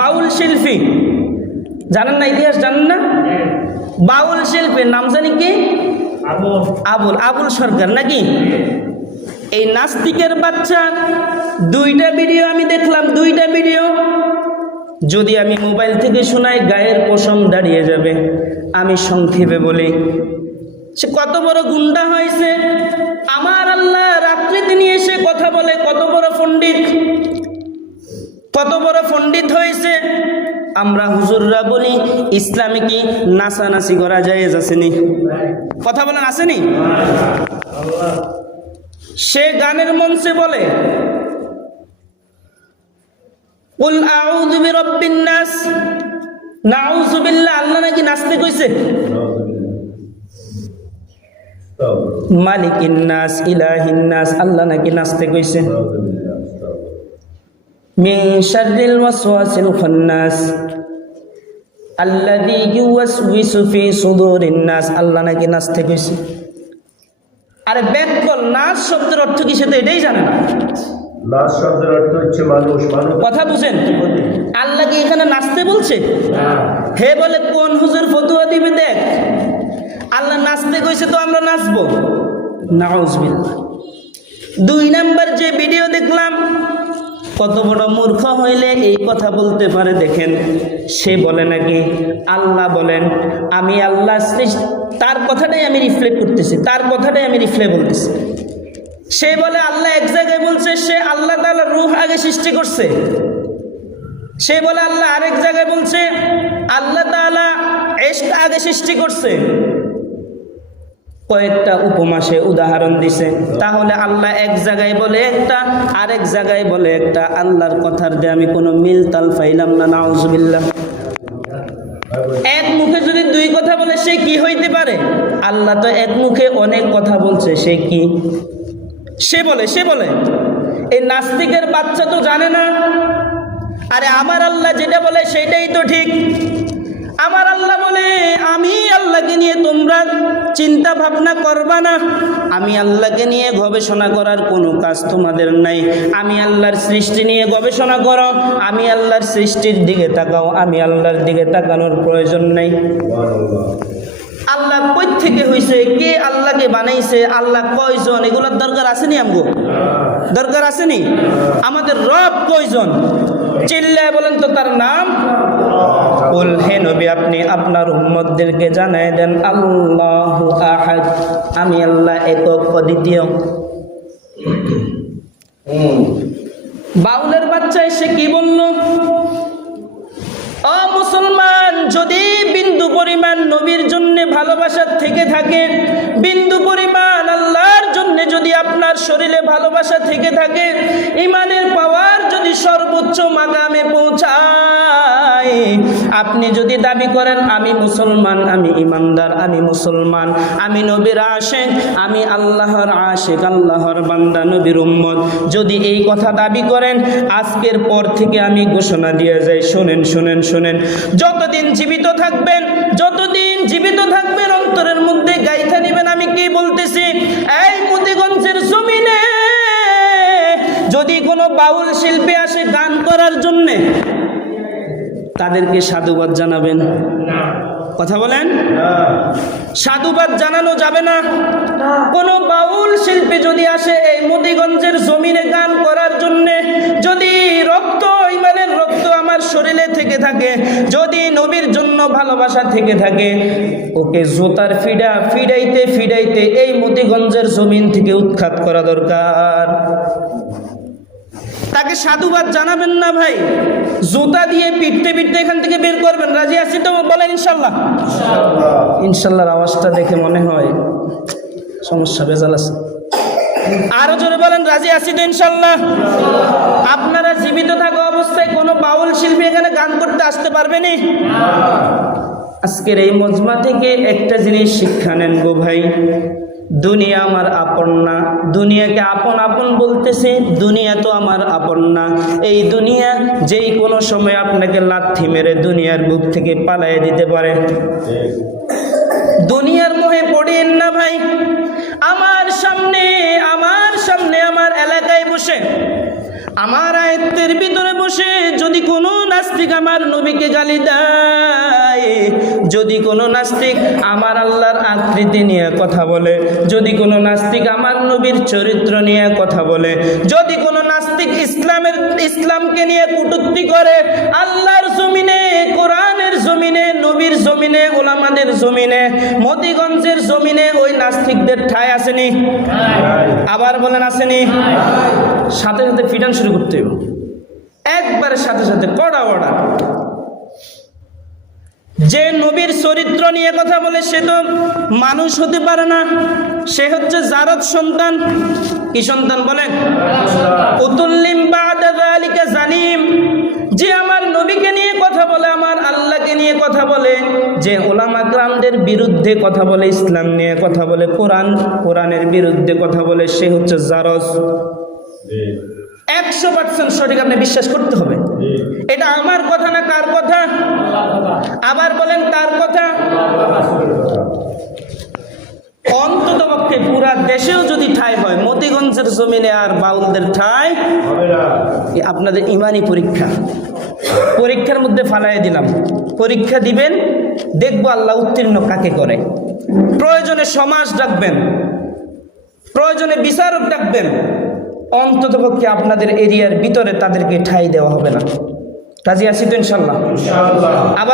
বাউল শিল্পী জানেন না, ইতিহাস জানেন না? বাউল শিল্পীর নাম জানি কি? আবুল সরকার নাকি? এই নাস্তিকের বাচ্চা দুইটা ভিডিও আমি দেখলাম, দুইটা ভিডিও। যদি আমি মোবাইল থেকে শোনাই গায়ের পশম দাঁড়িয়ে যাবে। আমি সংক্ষেপে বলি, সে কত বড় গুন্ডা হয়েছে। আমার আল্লাহ রাত্রিতে নিয়ে এসে কথা বলে, কত বড় পণ্ডিত, কত বড় পণ্ডিত হয়েছে। আমরা হুজুররা বলি ইসলামে কি নাচানাচি করা জায়েজ আসেনি? কথা বলেন আসেনি? সে গানের মঞ্চে বলে কুল আউযু বিরাব্বিন নাস, নাউযু বিল্লাহ। আল্লাহ নাকি নাচতে কইছে? মালিকিন নাস, ইলাহিন নাস, আল্লাহ নাকি নাচতে কইছে? মিন শাররিল ওয়াসওয়াসিল খান্নাস আল্লাযী ইউওয়াসউইসু ফি সুদুরিন নাস, আল্লাহ নাকি নাচতে কইছে? আরে ব্যাককল নাচ শব্দের অর্থ কি সে তো এটাই জানে না। নাচ শব্দের অর্থ হচ্ছে মানুষ। কথা বুঝেন? আল্লাহ কি এখানে নাচতে বলছে? হে বলে কোন হুজুর ফতোয়া দিবে দেখ, আল্লাহ নাচতে কইছে তো আমরা নাচবো? নাউজুবিল্লাহ। 2 নাম্বার যে ভিডিও দেখলাম, কত বড় মূর্খ হইলে এই কথা বলতে পারে দেখেন। সে বলে নাকি আল্লাহ বলেন আমি আল্লাহ সৃষ্টি, তার কথাটাই আমি রিফ্লেক্ট করতেছি, তার কথাটাই আমি রিফ্লেক্ট বলতেছি। সে বলে আল্লাহ এক জায়গায় বলছে সে আল্লাহ তাআলা রূহ আগে সৃষ্টি করছে। সে বলে আল্লাহ আরেক জায়গায় বলছে আল্লাহ তাআলা ইশক আগে সৃষ্টি করছে। কয়েকটা উপমা সে উদাহরণ দিছে। তাহলে আল্লাহ এক জায়গায় বলে একটা, আরেক জায়গায় বলে একটা। আল্লাহর কথার দিয়ে আমি কোনো মিল তাল পাইলাম না। নাউজুবিল্লাহ। এক মুখে যদি 2 কথা বলে সে কি হইতে পারে? আল্লাহ তো এক মুখে অনেক কথা বলছে, সে কি? সে বলে এই নাস্তিকের বাচ্চা তো জানে না। আরে আমার আল্লাহ যেটা বলে সেটাই তো ঠিক। আমার আল্লাহ বলে আমি আল্লাহকে নিয়ে তোমরা চিন্তা ভাবনা করবা না, আমি আল্লাহকে নিয়ে গবেষণা করার কোনো কাজ তোমাদের নাই। আমি আল্লাহর সৃষ্টি নিয়ে গবেষণা করো, আমি আল্লাহর সৃষ্টির দিকে তাকাও, আমি আল্লাহর দিকে তাকানোর প্রয়োজন নাই। আল্লাহ কই থেকে হইছে, কে আল্লাহকে বানাইছে, আল্লাহ কয়জন, এগুলোর দরকার আসেনি? আমগো দরকার আসেনি? আমাদের রব কয়জন চিল্লায় বলেন তো তার নাম? কুল, হে নবী আপনি আপনার উম্মতদেরকে জানায় দেন আল্লাহু আহাদ, আমি আল্লাহ একক অদ্বিতীয়। বাউলের বাচ্চা এসে কি বলল? ও মুসলমান, যদি বিন্দু পরিমাণ নবীর জন্য ভালোবাসা থেকে থাকে, বিন্দু পরিমাণ আল্লাহর জন্য যদি আপনার শরীরে ভালোবাসা থেকে থাকে, ইমানের পাওয়ার যদি সর্বোচ্চ মাকামে পৌঁছায়, আপনি যদি দাবি করেন আমি মুসলমান, আমি ইমানদার, আমি মুসলমান, আমি নবীর আশিক, আমি আল্লাহর আশিক, আল্লাহর বান্দা, নবীর উম্মত, যদি এই কথা দাবি করেন, আজকের পর থেকে আমি ঘোষণা দিয়ে যাই, শুনেন শুনেন শুনেন, যতদিন জীবিত থাকবেন, যতদিন জীবিত থাকবেন অন্তরের মধ্যে গাইথা নিবেন আমি কি বলতেছি। এই মতিগঞ্জের জমিনে যদি কোনো বাউল শিল্পী আসে গান করার জন্যে, তাদেরকে সাধুবাদ জানাবেন? কথা বলেন। সাধুবাদ জানানো যাবে না। কোন বাউল শিল্পী যদি আসে এই মতিগঞ্জের জমিনে গান করার জন্যে, যদি রক্ত, ইমানের রক্ত আমার শরীরে থেকে থাকে, যদি নবীর জন্য ভালোবাসা থেকে থাকে, ওকে জোতার ফিডাইতে ফিডাইতে এই মতিগঞ্জের জমিন থেকে উৎখাত করা দরকার। তাকে সাধুবাদ জানাবেন না ভাই, জুতা দিয়ে পিটতে পিটতে এখান থেকে বের করবেন। রাজি আছি তো? বলেন ইনশাল্লাহ। ইনশাল্লাহর আওয়াজটা দেখে মনে হয় সমস্যা, বেজাল আছে। আরো জোরে বলেন রাজি আছি তো? ইনশাল্লাহ। আপনারা জীবিত থাকা অবস্থায় কোনো বাউল শিল্পী এখানে গান করতে আসতে পারবেনি। আজকের এই মজমা থেকে একটা জিনিস শিক্ষা নেন গো ভাই, দুনিয়া আমার আপন না। দুনিয়াকে আপন আপন বলতেছে, দুনিয়া তো আমার আপন না। এই দুনিয়া যেই কোনো সময় আপনাকে লাথি মেরে দুনিয়ার বুক থেকে পালাইয়ে দিতে পারে। দুনিয়ার মোহে পড়েন না ভাই। আমার সামনে আমার এলাকায় বসে আমার আয়ত্তের ভিতরে বসে যদি কোনো নাস্তিক আমার নবীকে গালি দেয়, যদি কোনো নাস্তিক আমার আল্লাহর আকৃতি নিয়ে কথা বলে, যদি কোনো নাস্তিক আমার নবীর চরিত্র নিয়ে কথা বলে, যদি কোনো নাস্তিক ইসলামকে নিয়ে কটূক্তি করে, আল্লাহর জমিনে, কোরআনের জমিনে, নবীর জমিনে, ওলামাদের জমিনে, মতিগঞ্জের জমিনে ওই নাস্তিকদের ঠাঁই আসেনি? আবার বলেন আসেনি? সাথে সাথে ফিটান শুরু করতে হবে, একবারে সাথে সাথে কড়া অর্ডার। যে নবীর চরিত্র নিয়ে কথা বলে সে তো মানুষ হতে পারে না, সে হচ্ছে জারদ সন্তান। কি সন্তান বলেন? উতুল্লিম বাদা যালিকা জানিম। যে আমার নবীকে নিয়ে কথা বলে, আমার আল্লাহকে নিয়ে কথা বলে, যে ওলামা کرامদের বিরুদ্ধে কথা বলে, ইসলাম নিয়ে কথা বলে, কোরআনের বিরুদ্ধে কথা বলে, সে হচ্ছে জারজ। 100% সঠিক, আপনি বিশ্বাস করতে হবে। এটা আমার কথা না, কার কথা? আবার বলেন কার কথা? অন্তত পক্ষে পুরা দেশেও যদি ঠাঁই হয়, মতিগঞ্জের জমিনে আর বাউলদের ঠাঁই হবে না। আপনাদের ইমানি পরীক্ষা, পরীক্ষার মধ্যে ফালাই দিলাম, পরীক্ষা দিবেন, দেখবো আল্লাহ উত্তীর্ণ কাকে করে। প্রয়োজনে সমাজ ডাকবেন, প্রয়োজনে বিচারক ডাকবেন, অন্তত পক্ষে আপনাদের এরিয়ার ভিতরে তাদেরকে ঠাঁই দেওয়া হবে না। কাজী আছি তো ইনশাল্লাহ। আবার